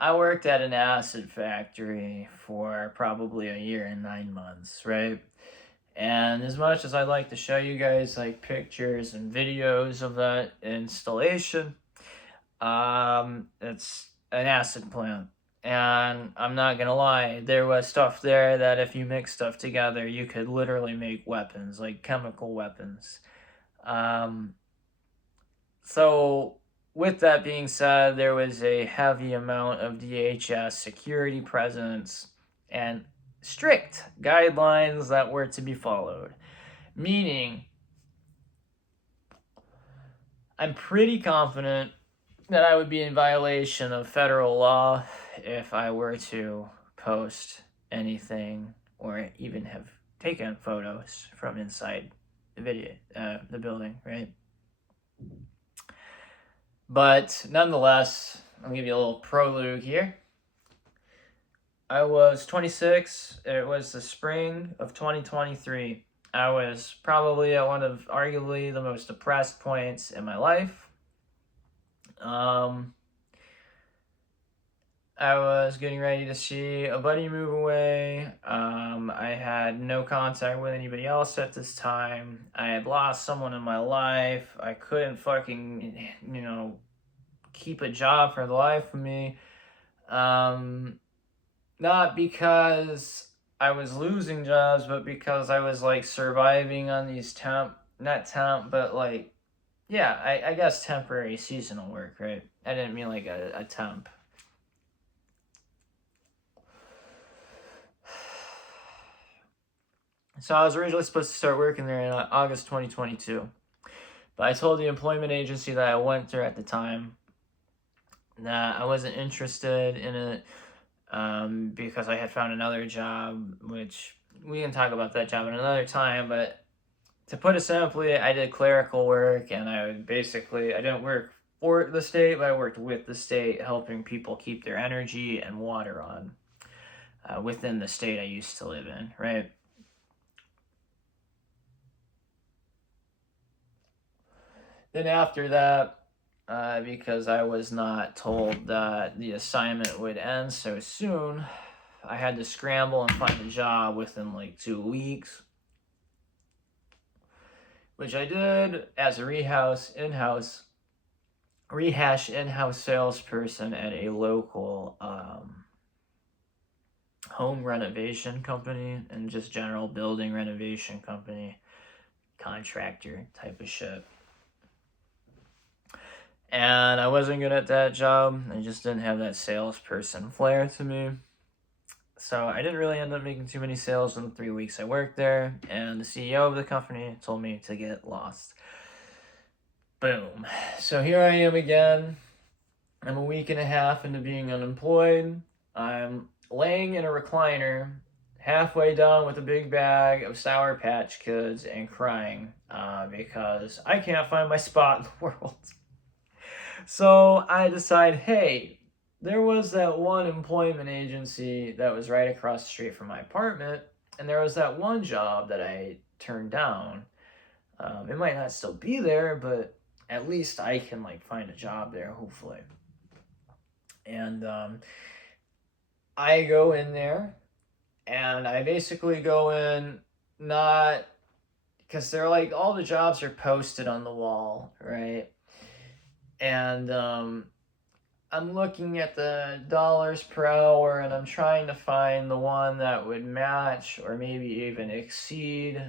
I worked at an acid factory for probably a year and 9 months, right? And as much as I'd like to show you guys like pictures and videos of that installation, it's an acid plant. And I'm not gonna lie, there was stuff there that if you mix stuff together, you could literally make weapons, like chemical weapons. Um, so, with that being said, there was a heavy amount of DHS security presence and strict guidelines that were to be followed. Meaning, I'm pretty confident that I would be in violation of federal law if I were to post anything or even have taken photos from inside the building, right? But nonetheless, I'm gonna give you a little prologue here. I was 26. It was the spring of 2023. I was probably at one of arguably the most depressed points in my life. I was getting ready to see a buddy move away. I had no contact with anybody else at this time. I had lost someone in my life. I couldn't fucking, keep a job for the life of me. Not because I was losing jobs, but because I was like surviving on these not temp, but like, yeah, I guess temporary seasonal work, right? I didn't mean like a temp. So I was originally supposed to start working there in August 2022. But I told the employment agency that I went through at the time that I wasn't interested in it because I had found another job, which we can talk about that job at another time. But to put it simply, I did clerical work, and I didn't work for the state, but I worked with the state, helping people keep their energy and water on within the state I used to live in, right? Then after that, because I was not told that the assignment would end so soon, I had to scramble and find a job within like 2 weeks, which I did as a rehash in-house salesperson at a local home renovation company and just general building renovation company, contractor type of shit. And I wasn't good at that job. I just didn't have that salesperson flair to me. So I didn't really end up making too many sales in the 3 weeks I worked there. And the CEO of the company told me to get lost. Boom. So here I am again. I'm a week and a half into being unemployed. I'm laying in a recliner, halfway done with a big bag of Sour Patch Kids and crying because I can't find my spot in the world. So I decide, hey, there was that one employment agency that was right across the street from my apartment, and there was that one job that I turned down. It might not still be there, but at least I can like find a job there, hopefully. And I go in there, and I basically go in not because they're like all the jobs are posted on the wall, right? And I'm looking at the dollars per hour, and I'm trying to find the one that would match or maybe even exceed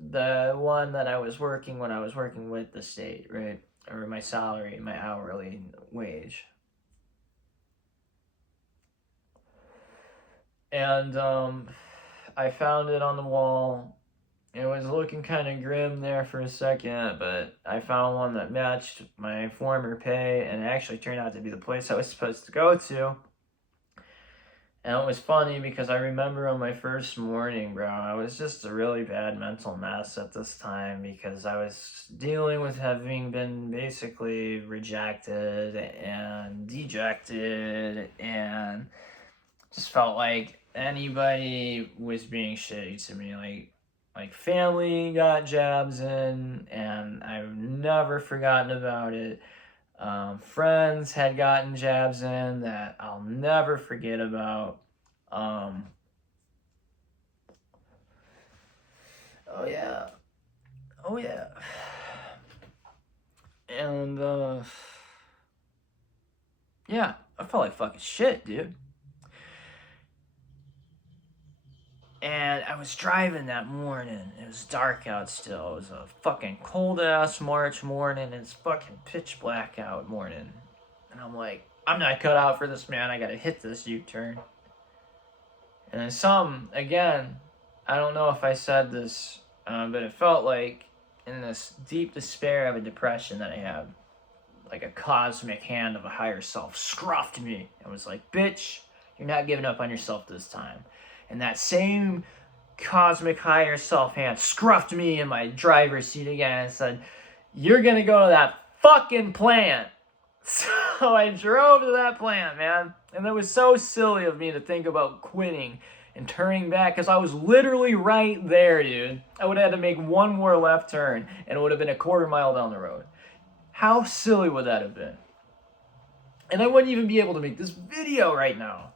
the one that I was working when I was working with the state, right? Or my salary, my hourly wage. And I found it on the wall. It was looking kind of grim there for a second, but I found one that matched my former pay, and it actually turned out to be the place I was supposed to go to. And it was funny because I remember on my first morning, bro, I was just a really bad mental mess at this time because I was dealing with having been basically rejected and dejected and just felt like anybody was being shitty to me. Like family got jabs in, and I've never forgotten about it. Friends had gotten jabs in that I'll never forget about. Oh yeah. Oh yeah. And yeah, I felt like fucking shit, dude. And I was driving that morning. It was dark out still. It was a fucking cold ass March morning. It's fucking pitch black out morning. And I'm like, I'm not cut out for this, man. I gotta hit this U-turn. And then again, I don't know if I said this, but it felt like in this deep despair of a depression that I had, like a cosmic hand of a higher self scruffed me and was like, bitch, you're not giving up on yourself this time. And that same cosmic higher self hand scruffed me in my driver's seat again and said, you're gonna go to that fucking plant. So I drove to that plant, man. And it was so silly of me to think about quitting and turning back because I was literally right there, dude. I would have had to make one more left turn and it would have been a quarter mile down the road. How silly would that have been? And I wouldn't even be able to make this video right now.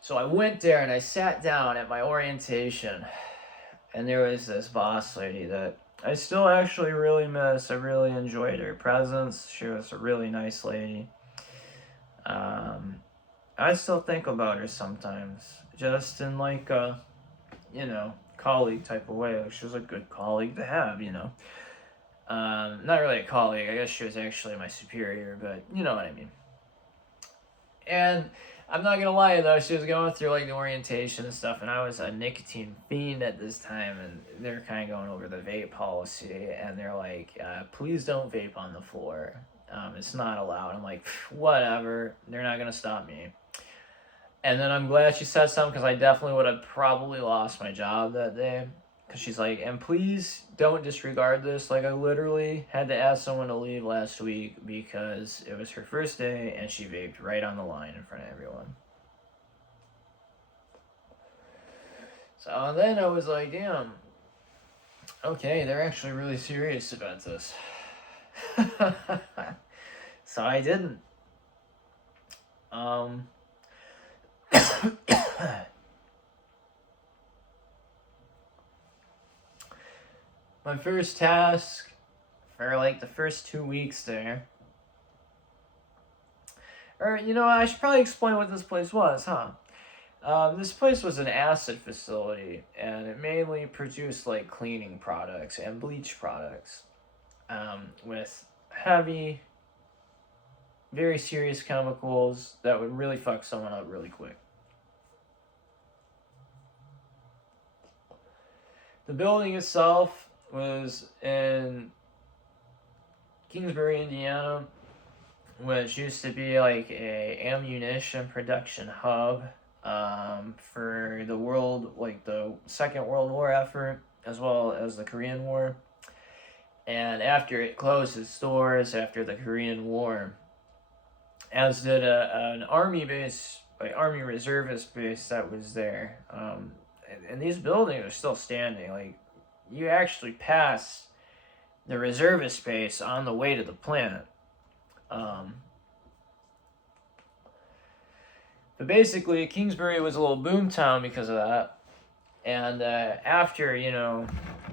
So I went there and I sat down at my orientation, and there was this boss lady that I still actually really miss. I really enjoyed her presence. She was a really nice lady. I still think about her sometimes, just in like a, colleague type of way. Like she was a good colleague to have, Not really a colleague. I guess she was actually my superior, but you know what I mean. And I'm not gonna lie though, she was going through like the orientation and stuff, and I was a nicotine fiend at this time, and they're kind of going over the vape policy, and they're like, please don't vape on the floor. It's not allowed. I'm like, whatever, they're not gonna stop me. And then I'm glad she said something because I definitely would have probably lost my job that day. Because she's like, and please don't disregard this. Like, I literally had to ask someone to leave last week because it was her first day and she vaped right on the line in front of everyone. So then I was like, damn, okay, they're actually really serious about this. So I didn't. My first task for like the first 2 weeks there. Or, I should probably explain what this place was, huh? This place was an acid facility, and it mainly produced like cleaning products and bleach products with heavy, very serious chemicals that would really fuck someone up really quick. The building itself was in Kingsbury, Indiana, which used to be like a ammunition production hub for the the Second World War effort, as well as the Korean War. And after it closed its doors after the Korean War, as did an army base, like army reservist base that was there. And these buildings are still standing. Like, you actually pass the reservist base on the way to the plant. But basically, Kingsbury was a little boom town because of that. And after,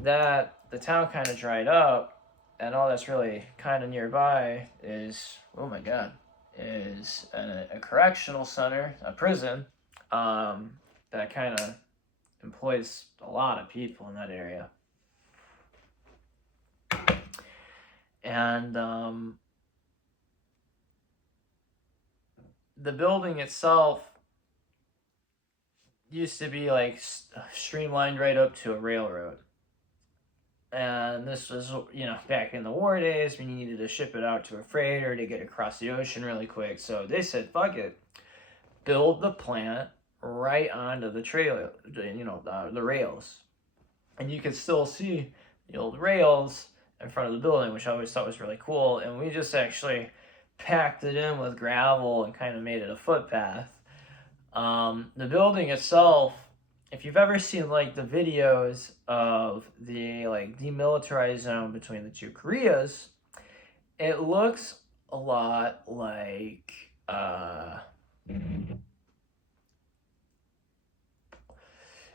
that, the town kind of dried up, and all that's really kind of nearby is, oh my God, is a correctional center, a prison, that kind of employs a lot of people in that area. And the building itself used to be like streamlined right up to a railroad. And this was, back in the war days when you needed to ship it out to a freighter to get across the ocean really quick. So they said, fuck it, build the plant right onto the trail, the rails. And you could still see the old rails in front of the building, which I always thought was really cool. And we just actually packed it in with gravel and kind of made it a footpath. The building itself if you've ever seen like the videos of the like demilitarized zone between the two Koreas, it looks a lot like it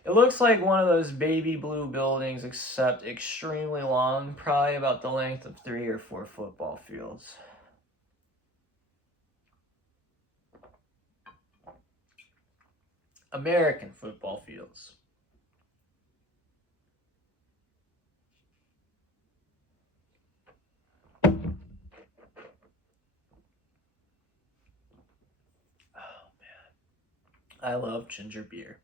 looks like one of those baby blue buildings, except extremely long, probably about the length of 3 or 4 football fields. American football fields. Oh man, I love ginger beer.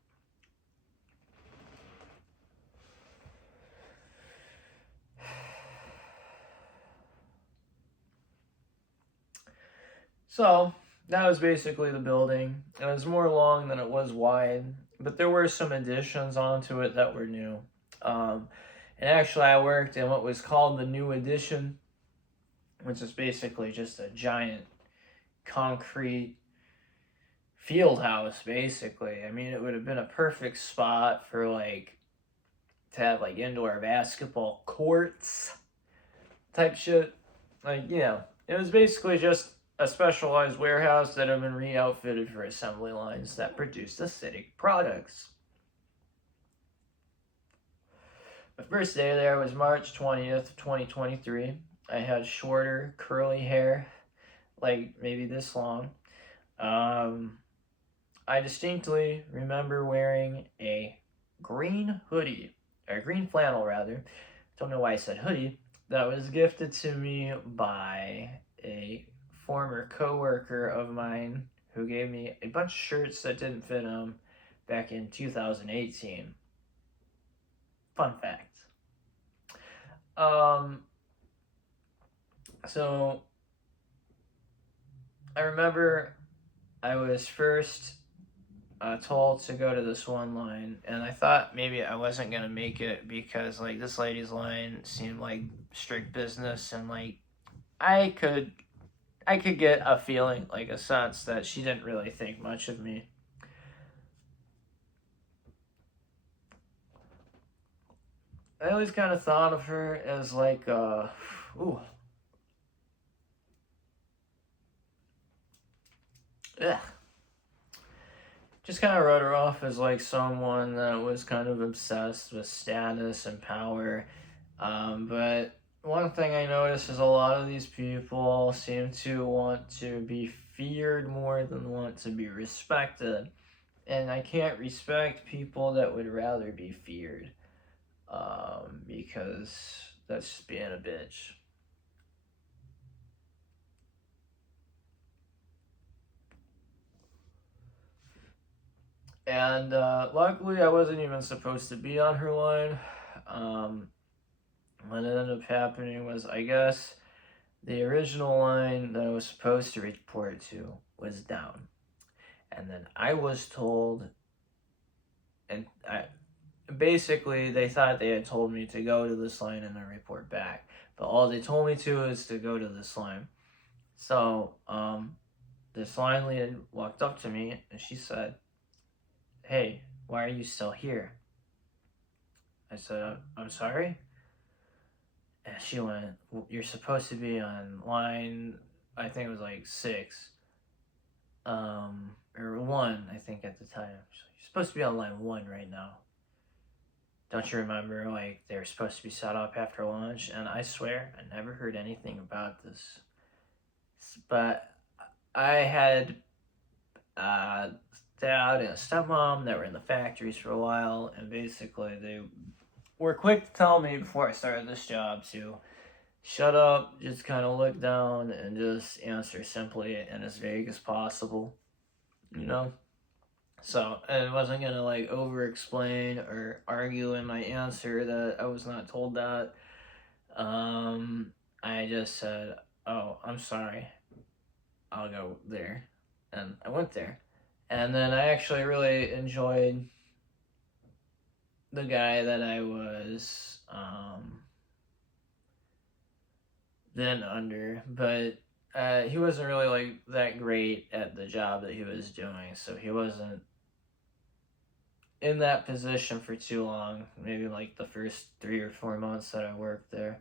So that was basically the building. It was more long than it was wide, but there were some additions onto it that were new. Um, and actually, I worked in what was called the new addition, which is basically just a giant concrete field house. Basically, I mean, it would have been a perfect spot for like to have like indoor basketball courts type shit. Like, it was basically just a specialized warehouse that had been re-outfitted for assembly lines that produced acidic products. My first day there was March 20th, 2023. I had shorter, curly hair, like maybe this long. I distinctly remember wearing a green hoodie, or green flannel rather. Don't know why I said hoodie. That was gifted to me by a former coworker of mine who gave me a bunch of shirts that didn't fit him back in 2018. Fun fact. Um, so I remember I was first told to go to this one line, and I thought maybe I wasn't gonna make it because like this lady's line seemed like strict business, and like I could I could get a feeling, like a sense that she didn't really think much of me. I always kind of thought of her as like, ooh, ugh. Just kind of wrote her off as like someone that was kind of obsessed with status and power. But one thing I noticed is a lot of these people seem to want to be feared more than want to be respected. And I can't respect people that would rather be feared, because that's just being a bitch. And luckily, I wasn't even supposed to be on her line. Um, what ended up happening was, I guess, the original line that I was supposed to report to was down. And then I was told, and basically they thought they had told me to go to this line and then report back. But all they told me to is to go to this line. So, this line lead walked up to me and she said, "Hey, why are you still here?" I said, "I'm sorry." And she went, "You're supposed to be on line, I think it was like 6, or 1, I think at the time. You're supposed to be on line 1 right now. Don't you remember, like, they were supposed to be set up after lunch?" And I swear, I never heard anything about this. But I had dad and a stepmom that were in the factories for a while, and basically they were quick to tell me before I started this job to shut up, just kind of look down, and just answer simply and as vague as possible, you know? So I wasn't gonna like over explain or argue in my answer that I was not told that. I just said, "Oh, I'm sorry. I'll go there," and I went there. And then I actually really enjoyed the guy that I was then under, but he wasn't really like that great at the job that he was doing, so he wasn't in that position for too long. Maybe like the first 3 or 4 months that I worked there.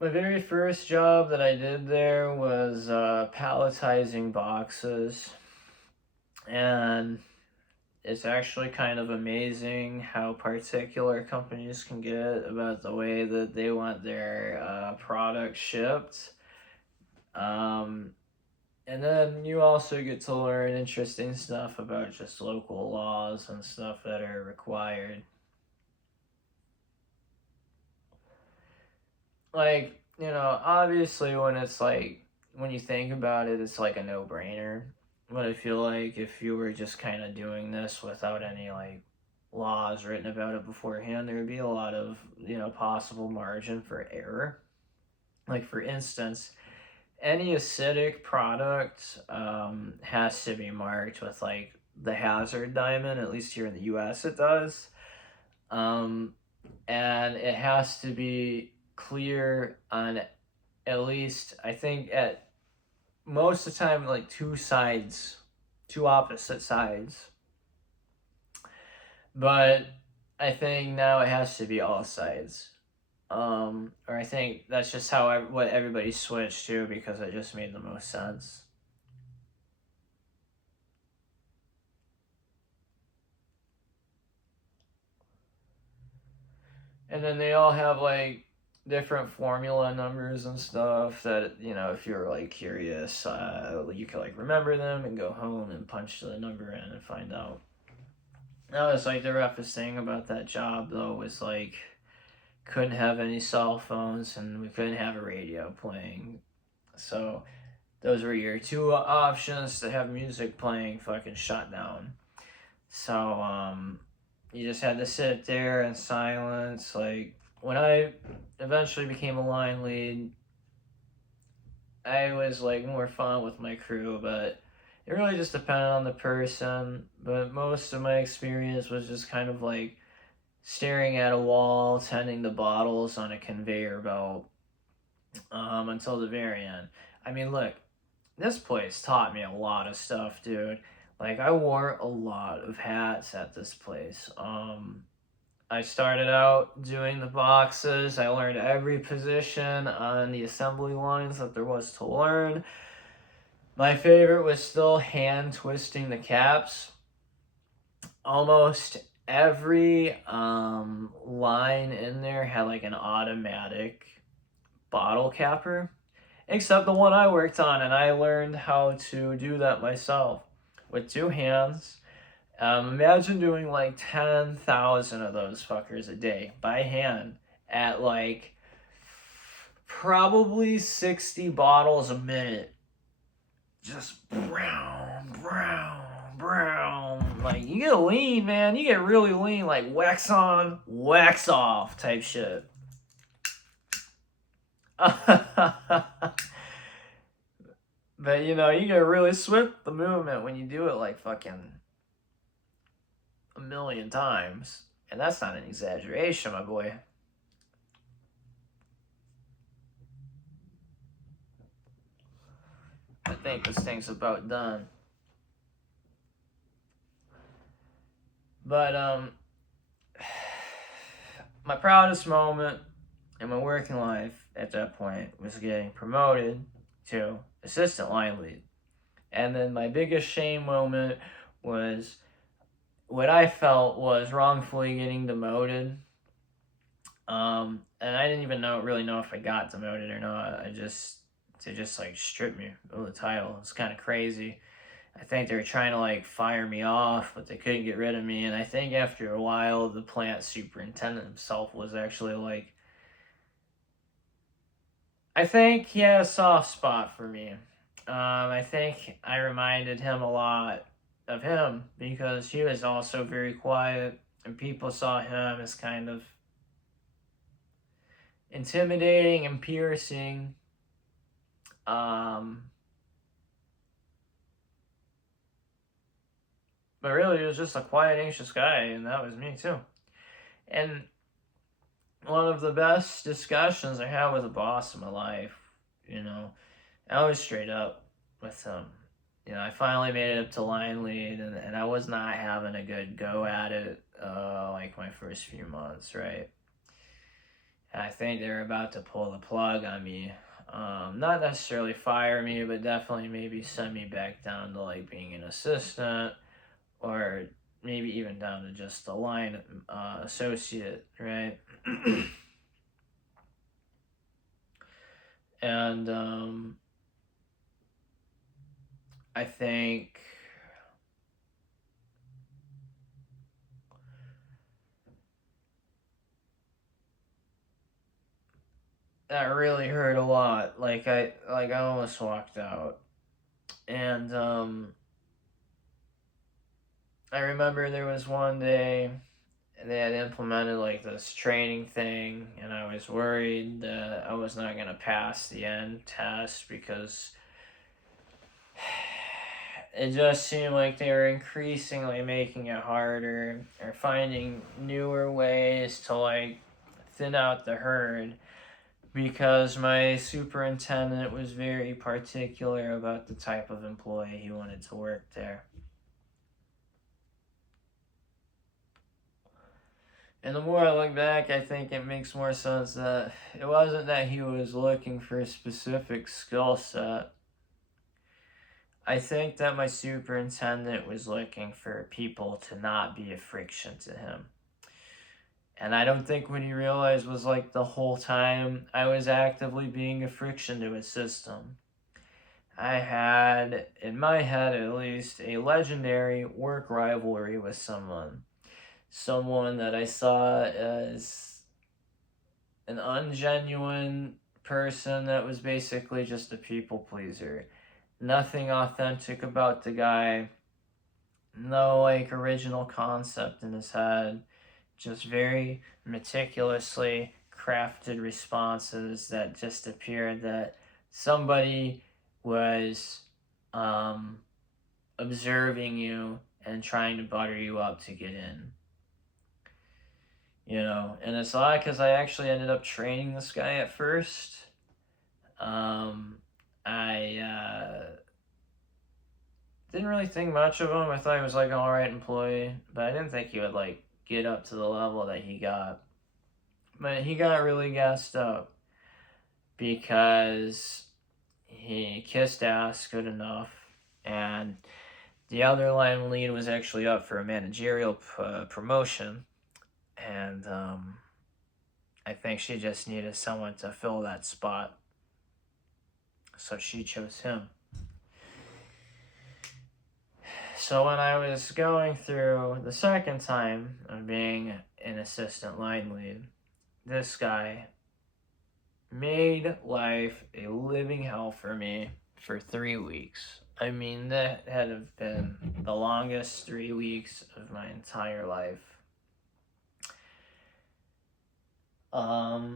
My very first job that I did there was palletizing boxes, and it's actually kind of amazing how particular companies can get about the way that they want their product shipped. Um, and then you also get to learn interesting stuff about just local laws and stuff that are required. Like, obviously when it's like, when you think about it, it's like a no brainer. But I feel like if you were just kind of doing this without any like laws written about it beforehand, there would be a lot of, possible margin for error. Like, for instance, any acidic product has to be marked with like the hazard diamond, at least here in the US it does. Um, and it has to be clear on at least, I think, at most of the time, like two sides, two opposite sides. But I think now it has to be all sides. Or I think that's just what everybody switched to because it just made the most sense. And then they all have like different formula numbers and stuff that, if you're like curious, you can like remember them and go home and punch the number in and find out. That was like the roughest thing about that job though, was like couldn't have any cell phones and we couldn't have a radio playing. So those were your two options to have music playing fucking shut down. So you just had to sit there in silence. Like, when I eventually became a line lead, I was like more fun with my crew, but it really just depended on the person. But most of my experience was just kind of like staring at a wall, tending the bottles on a conveyor belt until the very end. I mean, look, this place taught me a lot of stuff, dude. Like, I wore a lot of hats at this place. I started out doing the boxes. I learned every position on the assembly lines that there was to learn. My favorite was still hand twisting the caps. Almost every line in there had like an automatic bottle capper, except the one I worked on, and I learned how to do that myself with two hands. Imagine doing like 10,000 of those fuckers a day by hand at like probably 60 bottles a minute. Just brown, brown, brown. Like, you get lean, man. You get really lean, like wax on, wax off type shit. But you get really swift the movement when you do it like fucking a million times. And that's not an exaggeration, my boy. I think this thing's about done. But my proudest moment in my working life at that point was getting promoted to assistant line lead. And then my biggest shame moment was what I felt was wrongfully getting demoted. And I didn't even really know if I got demoted or not. They just like stripped me of the title. It's kind of crazy. I think they were trying to like fire me off, but they couldn't get rid of me. And I think after a while, the plant superintendent himself was actually like, I think he had a soft spot for me. I think I reminded him a lot of him because he was also very quiet, and people saw him as kind of intimidating and piercing. But really, he was just a quiet, anxious guy, and that was me too. And one of the best discussions I had with a boss in my life, I was straight up. with him. I finally made it up to line lead, and I was not having a good go at it, like my first few months, right? And I think they were about to pull the plug on me. Not necessarily fire me, but definitely maybe send me back down to like being an assistant, or maybe even down to just a line associate, right? And I think that really hurt a lot. I almost walked out. And I remember there was one day they had implemented like this training thing, and I was worried that I was not going to pass the end test because it just seemed like they were increasingly making it harder or finding newer ways to like thin out the herd, because my superintendent was very particular about the type of employee he wanted to work there. And the more I look back, I think it makes more sense that it wasn't that he was looking for a specific skill set. I think that my superintendent was looking for people to not be a friction to him. And I don't think what he realized was like the whole time I was actively being a friction to his system. I had, in my head at least, a legendary work rivalry with someone. Someone that I saw as an ungenuine person that was basically just a people pleaser. Nothing authentic about the guy. No like original concept in his head. Just very meticulously crafted responses that just appeared that somebody was observing you and trying to butter you up to get in. And it's odd because I actually ended up training this guy at first. I didn't really think much of him. I thought he was like an alright employee, but I didn't think he would like get up to the level that he got. But he got really gassed up because he kissed ass good enough, and the other line lead was actually up for a managerial promotion, and I think she just needed someone to fill that spot, so she chose him. So when I was going through the second time of being an assistant line lead, this guy made life a living hell for me for 3 weeks. I mean, that had been the longest 3 weeks of my entire life. I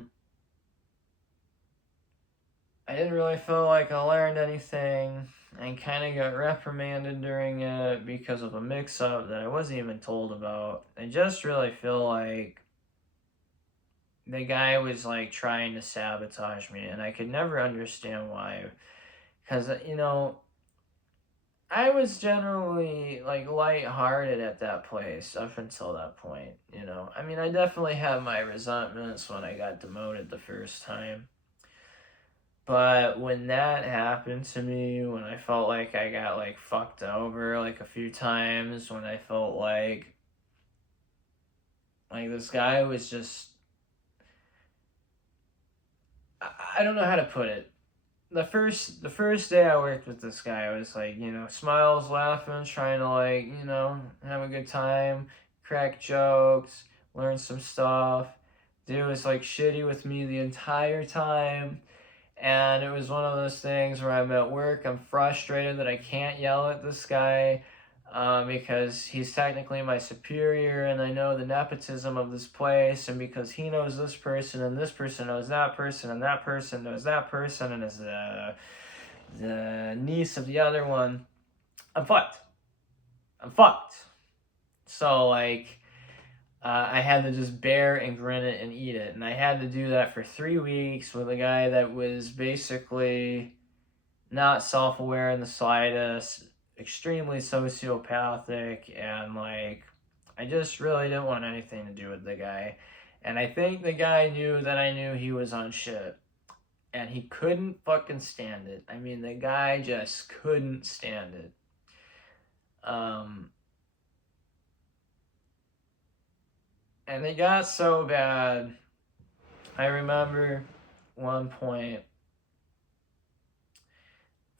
didn't really feel like I learned anything, and kind of got reprimanded during it because of a mix-up that I wasn't even told about. I just really feel like the guy was like trying to sabotage me, and I could never understand why. Because, I was generally like lighthearted at that place up until that point, I mean, I definitely had my resentments when I got demoted the first time. But when that happened to me, when I felt like I got like fucked over like a few times, when I felt like this guy was just, I don't know how to put it. The first day I worked with this guy, I was like, smiles, laughing, trying to like, have a good time, crack jokes, learn some stuff. Dude was like shitty with me the entire time. And it was one of those things where I'm at work, I'm frustrated that I can't yell at this guy because he's technically my superior, and I know the nepotism of this place, and because he knows this person, and this person knows that person, and that person knows that person, and is the niece of the other one, I'm fucked. So, I had to just bear and grin it and eat it. And I had to do that for 3 weeks with a guy that was basically not self-aware in the slightest, extremely sociopathic, and like I just really didn't want anything to do with the guy. And I think the guy knew that I knew he was on shit. And he couldn't fucking stand it. I mean, the guy just couldn't stand it. Um, and it got so bad. I remember one point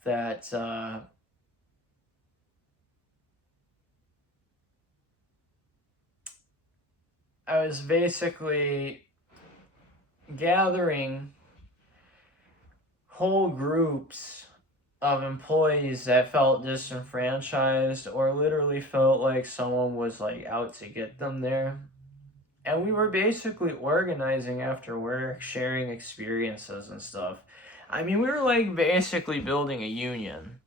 that I was basically gathering whole groups of employees that felt disenfranchised or literally felt like someone was like out to get them there. And we were basically organizing after work, sharing experiences and stuff. I mean, we were like basically building a union.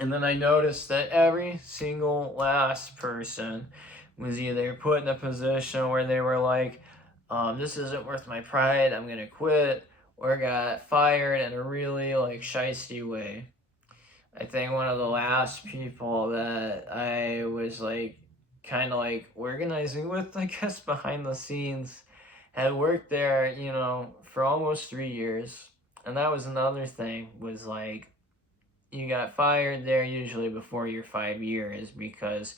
And then I noticed that every single last person was either put in a position where they were like, this isn't worth my pride, I'm gonna quit, or got fired in a really like shisty way. I think one of the last people that I was like kind of like organizing with, I guess, behind the scenes, had worked there, for almost 3 years. And that was another thing, was like, you got fired there usually before your 5 years because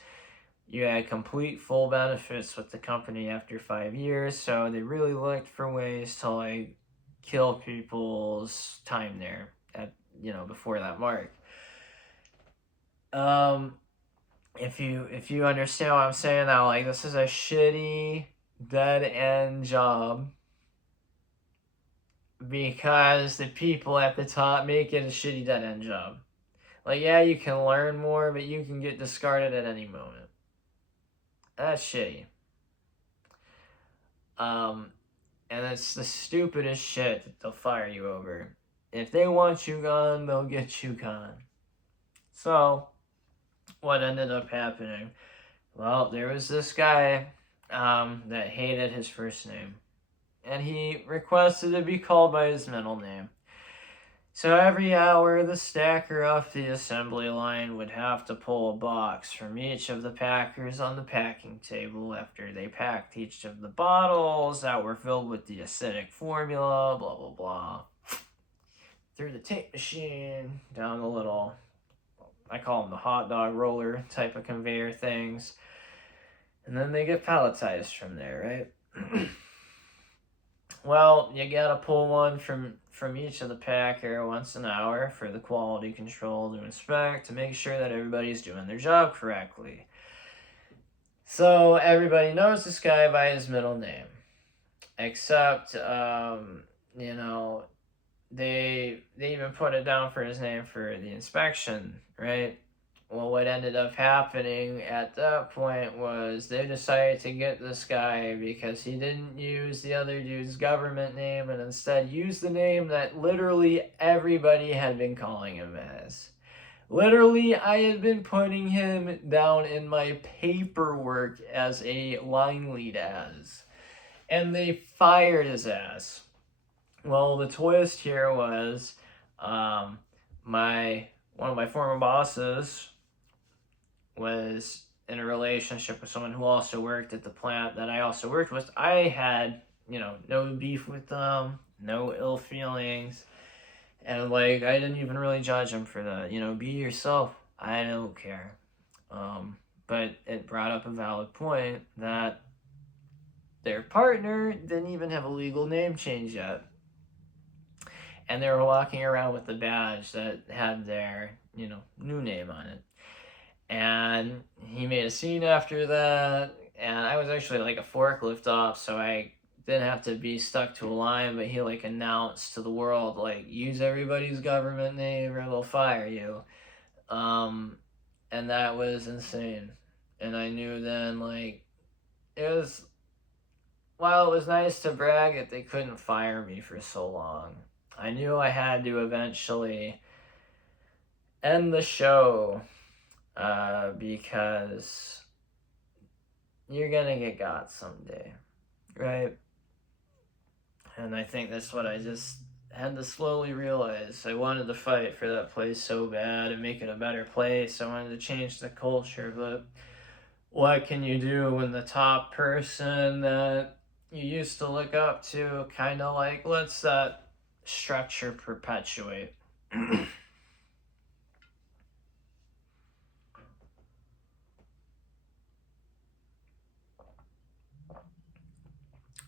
you had complete full benefits with the company after 5 years. So they really looked for ways to like kill people's time there at, before that mark. Um, if you understand what I'm saying now, like this is a shitty dead end job because the people at the top make it a shitty dead end job. Like, yeah, you can learn more, but you can get discarded at any moment. That's shitty. Um, and it's the stupidest shit that they'll fire you over. If they want you gone, they'll get you gone. So, what ended up happening? Well, there was this guy that hated his first name, and he requested to be called by his middle name. So every hour, the stacker off the assembly line would have to pull a box from each of the packers on the packing table after they packed each of the bottles that were filled with the acidic formula, blah, blah, blah. Through the tape machine, down the little, I call them the hot dog roller type of conveyor things. And then they get palletized from there, right? Well, you gotta pull one from each of the packer once an hour for the quality control to inspect to make sure that everybody's doing their job correctly. So everybody knows this guy by his middle name, except they even put it down for his name for the inspection, right? Well, what ended up happening at that point was they decided to get this guy because he didn't use the other dude's government name and instead used the name that literally everybody had been calling him as. Literally, I had been putting him down in my paperwork as a line lead as. And they fired his ass. Well, the twist here was my one of my former bosses was in a relationship with someone who also worked at the plant that I also worked with. I had, no beef with them, no ill feelings. And like I didn't even really judge him for that. Be yourself. I don't care. But it brought up a valid point that their partner didn't even have a legal name change yet. And they were walking around with a badge that had their, new name on it. And he made a scene after that, and I was actually like a forklift op, so I didn't have to be stuck to a line, but he like announced to the world, like, use everybody's government name or they'll fire you. And that was insane. And I knew then, like, it was, while it was nice to brag that they couldn't fire me for so long, I knew I had to eventually end the show because you're gonna get got someday, right? And I think that's what I just had to slowly realize I wanted to fight for that place so bad and make it a better place. I wanted to change the culture, but what can you do when the top person that you used to look up to kind of like lets that structure perpetuate?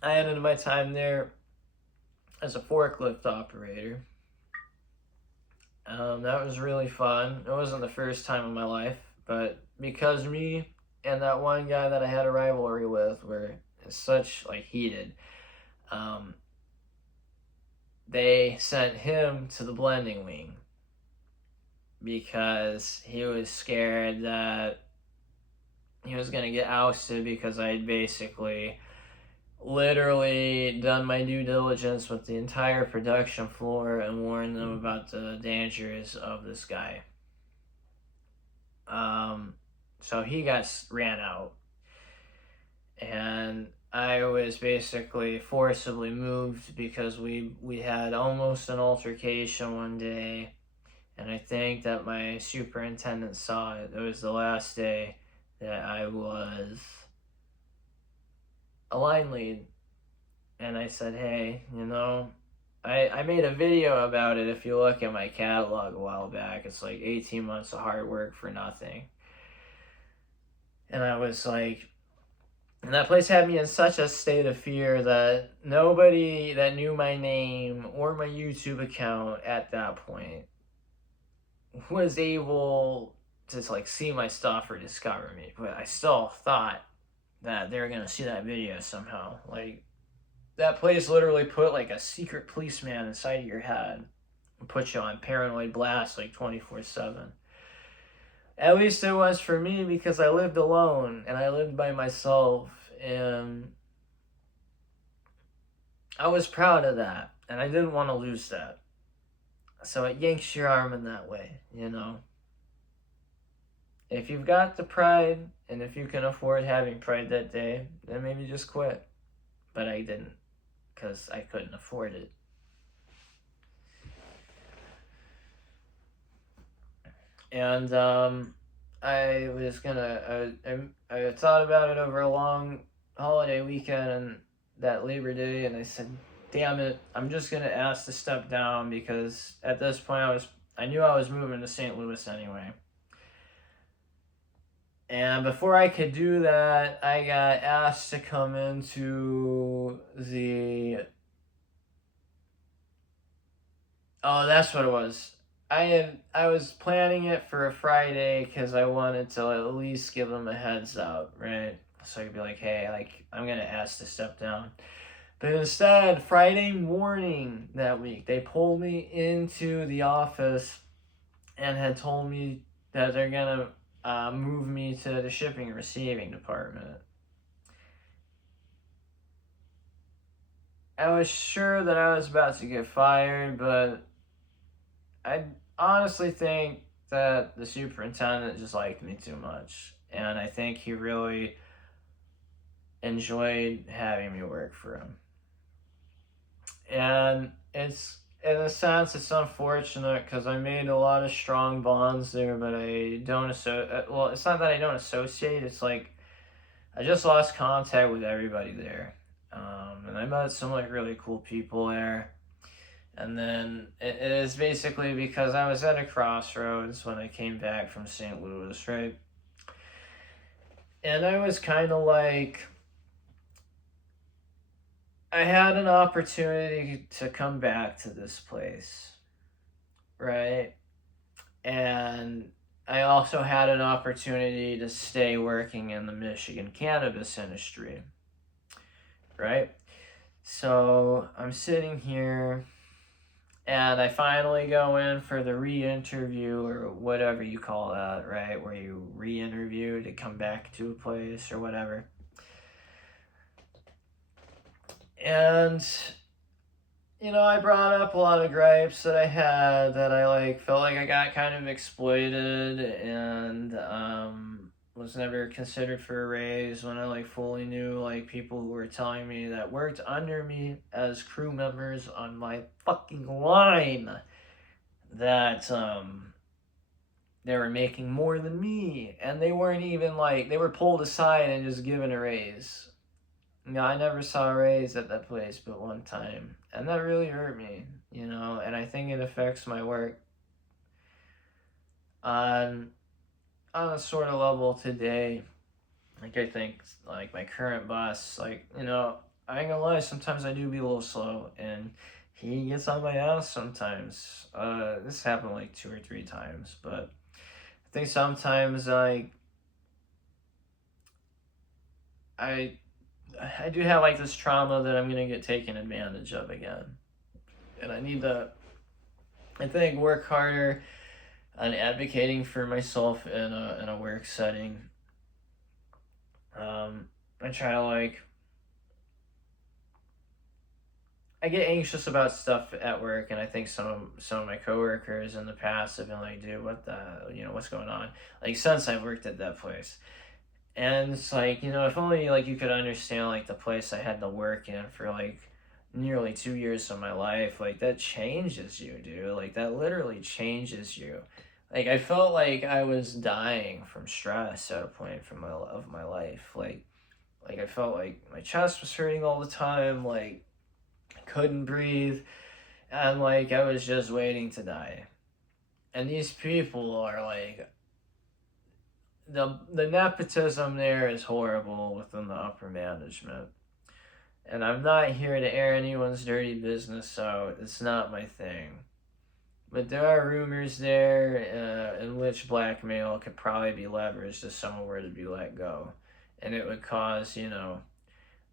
I ended my time there as a forklift operator. That was really fun. It wasn't the first time in my life, but because me and that one guy that I had a rivalry with were such like heated, um, they sent him to the blending wing because he was scared that he was gonna get ousted because I had basically literally done my due diligence with the entire production floor and warned them about the dangers of this guy. Um, so he got ran out, and I was basically forcibly moved because we had almost an altercation one day, and I think that my superintendent saw it. It was the last day that I was a line lead, and I said, hey, I made a video about it. If you look at my catalog a while back, it's like 18 months of hard work for nothing. And I was like, and that place had me in such a state of fear that nobody that knew my name or my YouTube account at that point was able to like see my stuff or discover me. But I still thought that they were gonna see that video somehow. Like that place literally put like a secret policeman inside of your head and put you on paranoid blast like 24/7. At least it was for me because I lived alone and I lived by myself, and I was proud of that and I didn't want to lose that. So it yanks your arm in that way. If you've got the pride and if you can afford having pride that day, then maybe just quit. But I didn't because I couldn't afford it. And I was gonna. I thought about it over a long holiday weekend and that Labor Day, and I said, "Damn it! I'm just gonna ask to step down because at this point I knew I was moving to St. Louis anyway." And before I could do that, I got asked to come into the. Oh, that's what it was. I was planning it for a Friday because I wanted to at least give them a heads up, right? So I could be like, hey, like I'm gonna ask to step down. But instead, Friday morning that week, they pulled me into the office and had told me that they're gonna move me to the shipping and receiving department. I was sure that I was about to get fired, but I honestly think that the superintendent just liked me too much. And I think he really enjoyed having me work for him. And in a sense, it's unfortunate because I made a lot of strong bonds there, but I don't well, it's not that I don't associate, it's like I just lost contact with everybody there. And I met some like really cool people there. And then it is basically because I was at a crossroads when I came back from St. Louis, right? And I was kind of like, I had an opportunity to come back to this place, right? And I also had an opportunity to stay working in the Michigan cannabis industry, right? So I'm sitting here and I finally go in for the re-interview or whatever you call that, right? Where you re-interview to come back to a place or whatever. And, I brought up a lot of gripes that I had that I, like, felt like I got kind of exploited and, was never considered for a raise when I like fully knew like people who were telling me that worked under me as crew members on my fucking line that they were making more than me, and they weren't even like, they were pulled aside and just given a raise. No, I never saw a raise at that place but one time, and that really hurt me, you know, and I think it affects my work on a sort of level today. Like, I think, like, my current boss, like, you know, I ain't gonna lie, sometimes I do be a little slow, and he gets on my ass sometimes. This happened like 2 or 3 times, but I think sometimes, like, I I do have like this trauma that I'm gonna get taken advantage of again, and I need to, I think, work harder on advocating for myself in a work setting. I try to like, I get anxious about stuff at work, and I think some of my coworkers in the past have been like, "Dude, what the, you know, what's going on?" Like, since I've worked at that place, and it's like, you know, if only like you could understand like the place I had to work in for like nearly 2 years of my life, like that changes you, dude. Like that literally changes you. Like I felt like I was dying from stress at a point from my life. Like I felt like my chest was hurting all the time. Like I couldn't breathe, and like I was just waiting to die. And these people are like, the nepotism there is horrible within the upper management. And I'm not here to air anyone's dirty business out. It's not my thing. But there are rumors there in which blackmail could probably be leveraged if someone were to be let go. And it would cause, you know,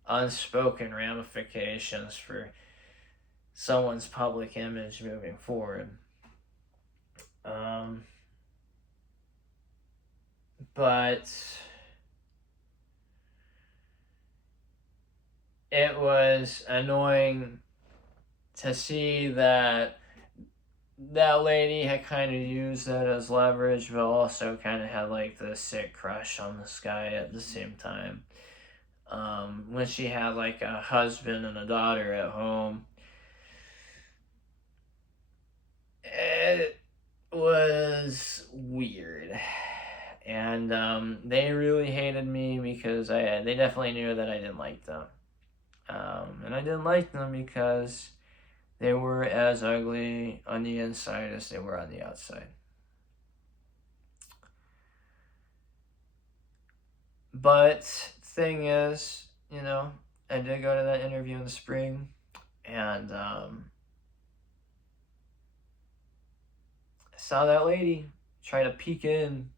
unspoken ramifications for someone's public image moving forward. But it was annoying to see that that lady had kind of used that as leverage, but also kind of had like the sick crush on this guy at the same time. When she had like a husband and a daughter at home, it was weird. And they really hated me because they definitely knew that I didn't like them. And I didn't like them because they were as ugly on the inside as they were on the outside. But thing is, you know, I did go to that interview in the spring, and I saw that lady try to peek in,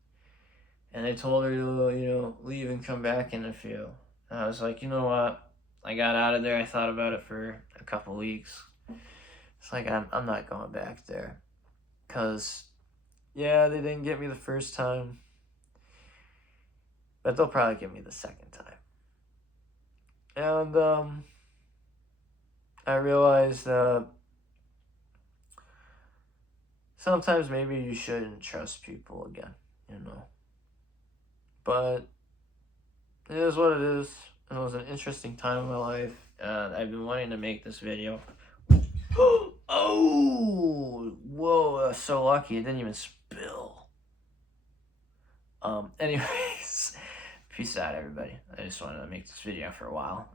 and I told her to, you know, leave and come back in a few. And I was like, you know what? I got out of there. I thought about it for a couple weeks. It's like, I'm not going back there. Because, yeah, they didn't get me the first time, but they'll probably get me the second time. And I realized that sometimes maybe you shouldn't trust people again, you know. But it is what it is. It was an interesting time in my life, and I've been wanting to make this video. Oh, whoa, that's so lucky. It didn't even spill. Anyways, peace out, everybody. I just wanted to make this video for a while.